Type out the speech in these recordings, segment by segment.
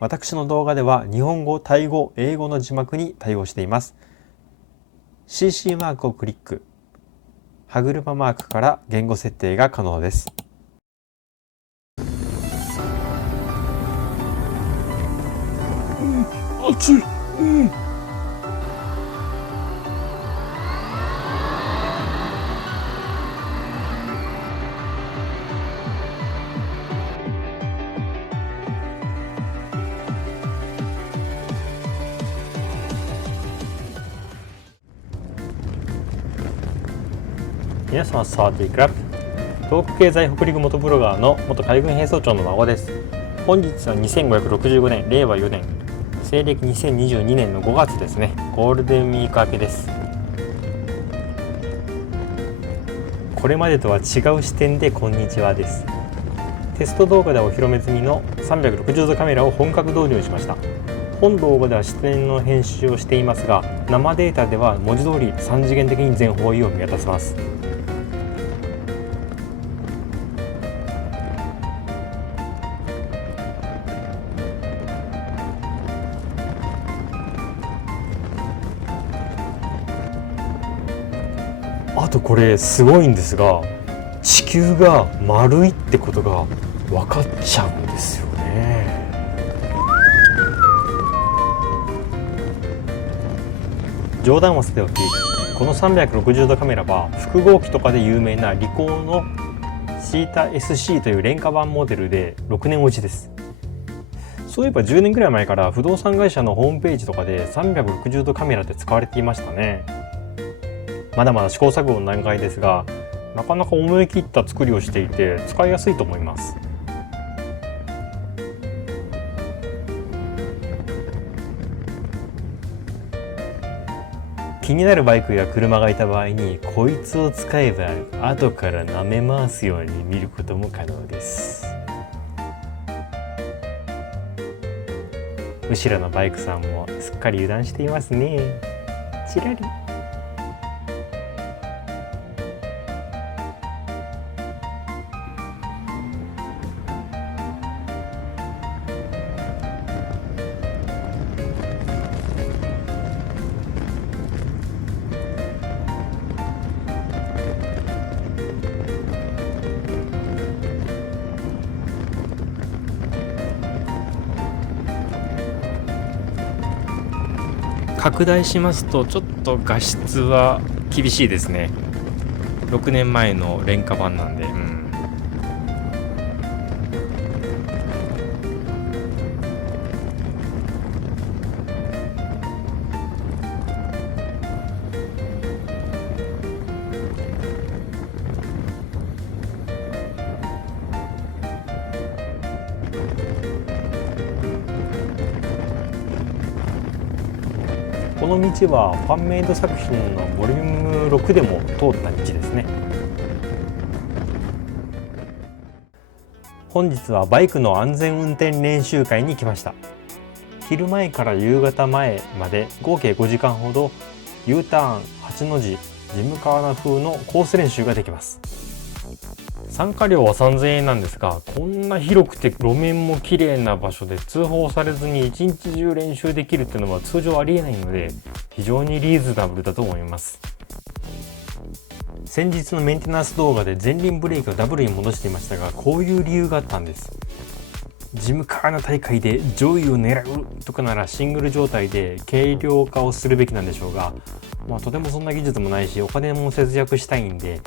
私の動画では日本語、タイ語、英語の字幕に対応しています。CC マークをクリック、歯車マークから言語設定が可能です。熱い。皆様サワディークラップ。東北経済北陸元ブロガーの元海軍兵曹長の孫です。本日は2565年令和4年西暦2022年の5月ですね。ゴールデンウィーク明けです。これまでとは違う視点でこんにちはです。テスト動画でお披露目済みの360度カメラを本格導入しました。本動画では視点の編集をしていますが、生データでは文字通り3次元的に全方位を見渡せます。あとこれすごいんですが、地球が丸いってことが分かっちゃうんですよね。冗談はさておき、この360度カメラは複合機とかで有名なリコーのシータ SC という廉価版モデルで6年落ちです。そういえば10年くらい前から不動産会社のホームページとかで360度カメラで使われていましたね。まだまだ試行錯誤の段階ですが、なかなか思い切った作りをしていて使いやすいと思います。気になるバイクや車がいた場合にこいつを使えば後から舐め回すように見ることも可能です。後ろのバイクさんもすっかり油断していますね。ちらり。拡大しますとちょっと画質は厳しいですね。6年前の廉価版なんで、この道はファンメイド作品のボリューム6でも通った道ですね。本日はバイクの安全運転練習会に来ました。昼前から夕方前まで合計5時間ほど U ターン、8の字、ジムカーナ風のコース練習ができます。参加料は3000円なんですが、こんな広くて路面も綺麗な場所で通報されずに一日中練習できるっていうのは通常ありえないので、非常にリーズナブルだと思います。先日のメンテナンス動画で前輪ブレーキをダブルに戻していましたが、こういう理由があったんです。ジムカーナ大会で上位を狙うとかならシングル状態で軽量化をするべきなんでしょうが、とてもそんな技術もないしお金も節約したいんで、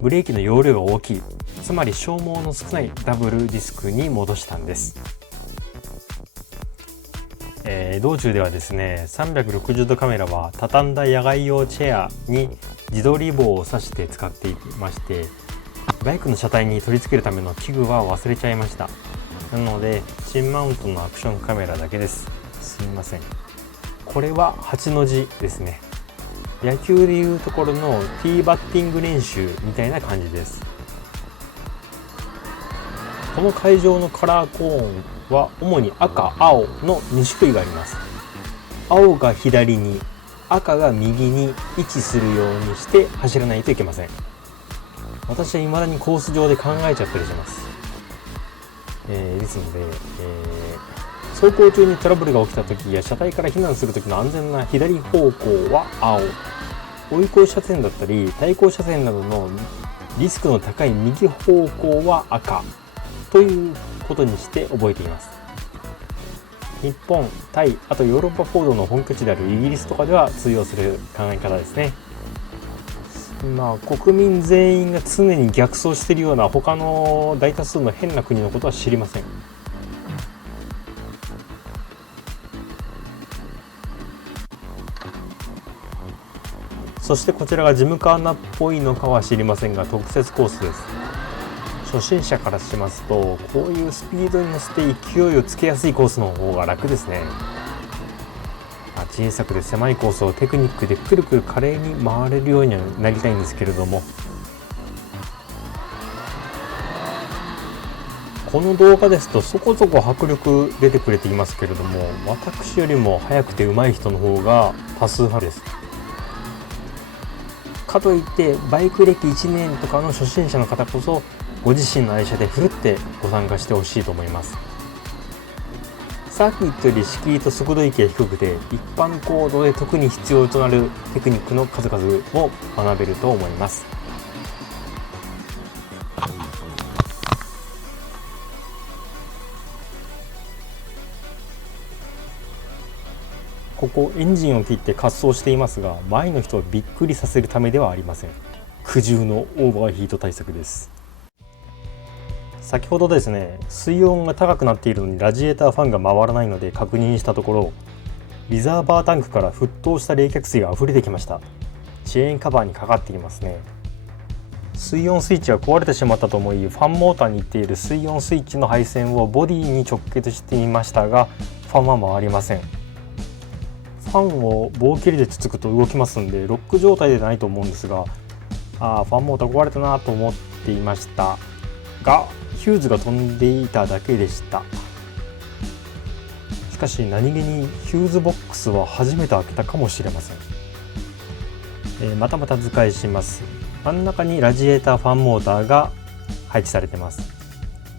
ブレーキの容量が大きい、つまり消耗の少ないダブルディスクに戻したんです。道中ではですね、360度カメラは畳んだ野外用チェアに自撮り棒を挿して使っていまして、バイクの車体に取り付けるための器具は忘れちゃいました。なのでチンマウントのアクションカメラだけです。すみません。これは8の字ですね。野球でいうところのティーバッティング練習みたいな感じです。この会場のカラーコーンは主に赤、青の2種類があります。青が左に、赤が右に位置するようにして走らないといけません。私は未だにコース上で考えちゃったりします。ですので、走行中にトラブルが起きた時や車体から避難する時の安全な左方向は青、追い越し車線だったり対向車線などのリスクの高い右方向は赤ということにして覚えています。日本、タイ、あとヨーロッパフォードの本拠地であるイギリスとかでは通用する考え方ですね。国民全員が常に逆走しているような他の大多数の変な国のことは知りません。そしてこちらがジムカーナっぽいのかは知りませんが特設コースです。初心者からしますとこういうスピードに乗せて勢いをつけやすいコースの方が楽ですね。小さくて狭いコースをテクニックでくるくる華麗に回れるようになりたいんですけれども、この動画ですとそこそこ迫力出てくれていますけれども、私よりも速くて上手い人の方が多数派です。かといってバイク歴1年とかの初心者の方こそご自身の愛車でふるってご参加してほしいと思います。サーキットより敷居と速度域が低くて一般公道で特に必要となるテクニックの数々を学べると思います。ここエンジンを切って滑走していますが、前の人をびっくりさせるためではありません。苦渋のオーバーヒート対策です。先ほどですね、水温が高くなっているのにラジエーターファンが回らないので確認したところ、リザーバータンクから沸騰した冷却水が溢れてきました。チェーンカバーにかかっていますね。水温スイッチが壊れてしまったと思い、ファンモーターに行っている水温スイッチの配線をボディに直結していましたが、ファンは回りません。ファンを棒切りでつつくと動きますんでロック状態でないと思うんですが、ファンモーター壊れたなと思っていましたが、ヒューズが飛んでいただけでした。しかし何気にヒューズボックスは初めて開けたかもしれません。またまた図解します。真ん中にラジエーターファンモーターが配置されています。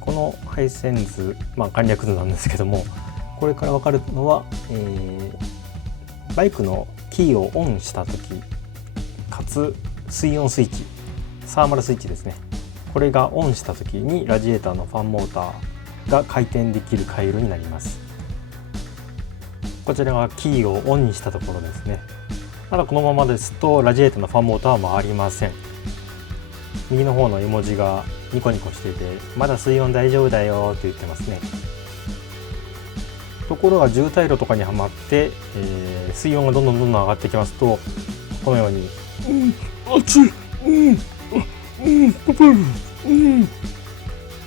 この配線図、簡略図なんですけども、これから分かるのは、バイクのキーをオンした時かつ水温スイッチ、サーマルスイッチですね、これがオンした時にラジエーターのファンモーターが回転できる回路になります。こちらがキーをオンにしたところですね。ただこのままですとラジエーターのファンモーターは回りません。右の方の絵文字がニコニコしていて、まだ水温大丈夫だよと言ってますね。ところが渋滞路とかにはまって、水温がどんどん上がってきますと、このように熱い、っ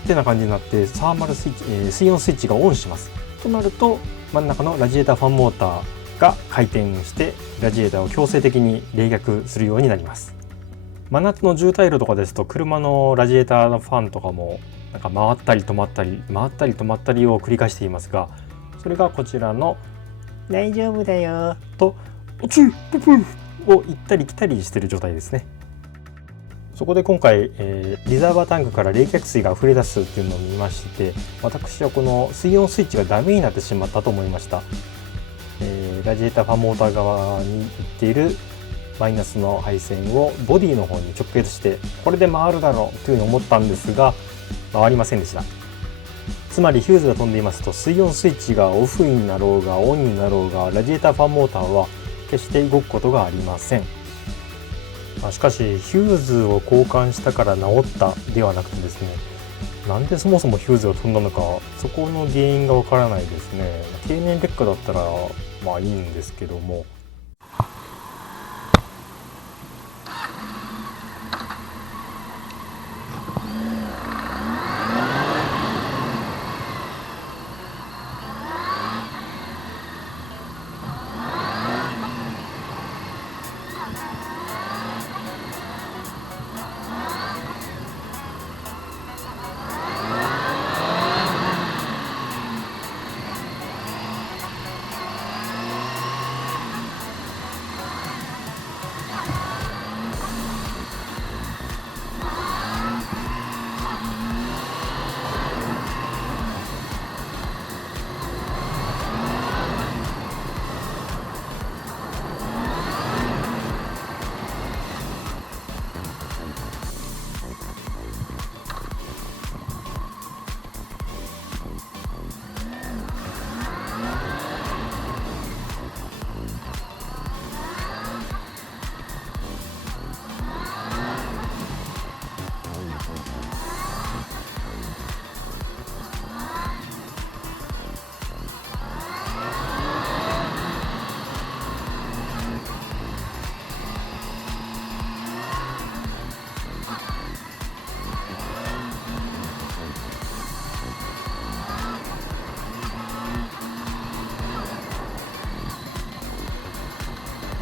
てな感じになってサーマルスイッチ、水温スイッチがオンします。となると真ん中のラジエーターファンモーターが回転してラジエーターを強制的に冷却するようになります。真夏の渋滞路とかですと車のラジエーターのファンとかも回ったり止まったり回ったり止まったりを繰り返していますが、それがこちらの大丈夫だよと熱いププを行ったり来たりしている状態ですね。そこで今回、リザーバータンクから冷却水が溢れ出すっていうのを見まして、私はこの水温スイッチがダメになってしまったと思いました。ラジエーターファンモーター側に行っているマイナスの配線をボディの方に直結してこれで回るだろうというふうに思ったんですが、回りませんでした。つまりヒューズが飛んでいますと水温スイッチがオフになろうがオンになろうがラジエーターファンモーターは決して動くことがありません。しかしヒューズを交換したから治ったではなくてですね、なんでそもそもヒューズが飛んだのか、そこの原因がわからないですね。経年劣化だったらいいんですけども、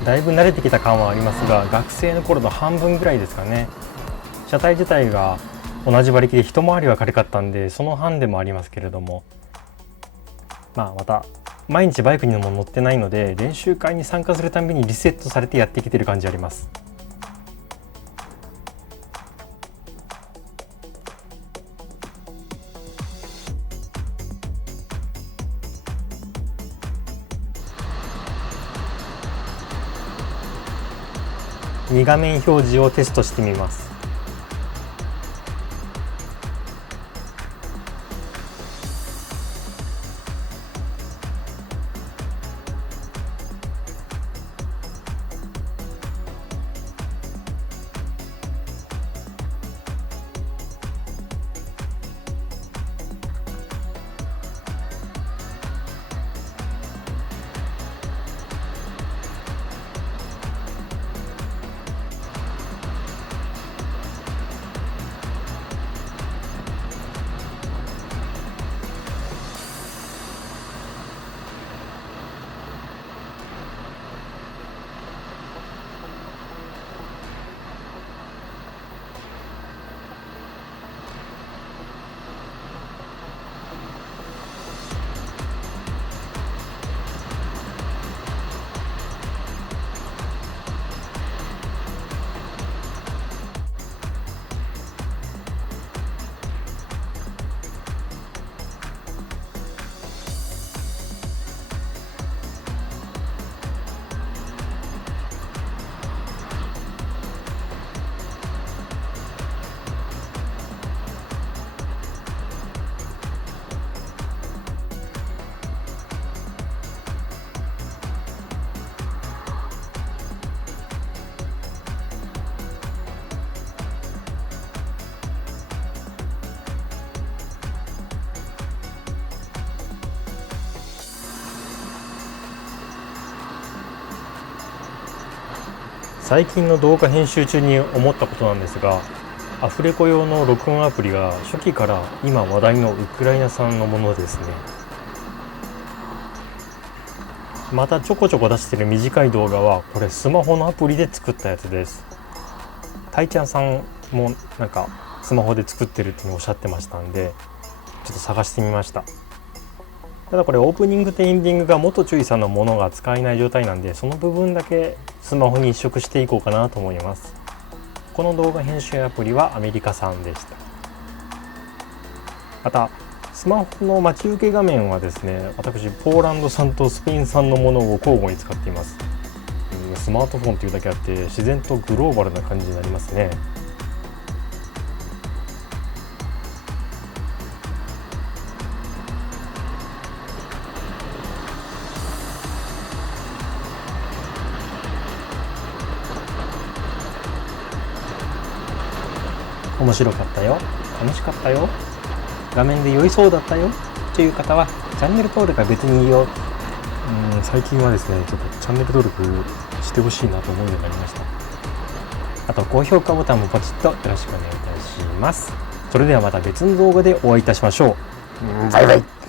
だいぶ慣れてきた感はありますが、学生の頃の半分ぐらいですかね。車体自体が同じ馬力で一回りは軽かったんで、その半でもありますけれども、また毎日バイクにも乗ってないので、練習会に参加するたびにリセットされてやってきてる感じあります。2画面表示をテストしてみます。最近の動画編集中に思ったことなんですが、アフレコ用の録音アプリが初期から今話題のウクライナ産のものですね。またちょこちょこ出してる短い動画はこれスマホのアプリで作ったやつです。タイちゃんさんもなんかスマホで作ってるっておっしゃってましたんで、ちょっと探してみました。ただこれオープニングとエンディングが元注意さんのものが使えない状態なんで、その部分だけスマホに移植していこうかなと思います。この動画編集アプリはアメリカ産でした。またスマホの待ち受け画面はですね、私ポーランド産とスペイン産のものを交互に使っています。スマートフォンというだけあって自然とグローバルな感じになりますね。面白かったよ、楽しかったよ、画面で酔いそうだったよという方はチャンネル登録は別にいいよ。最近はですねちょっとチャンネル登録してほしいなと思うようになりました。あと高評価ボタンもポチッとよろしくお願いいたします。それではまた別の動画でお会いいたしましょう。バイバイ。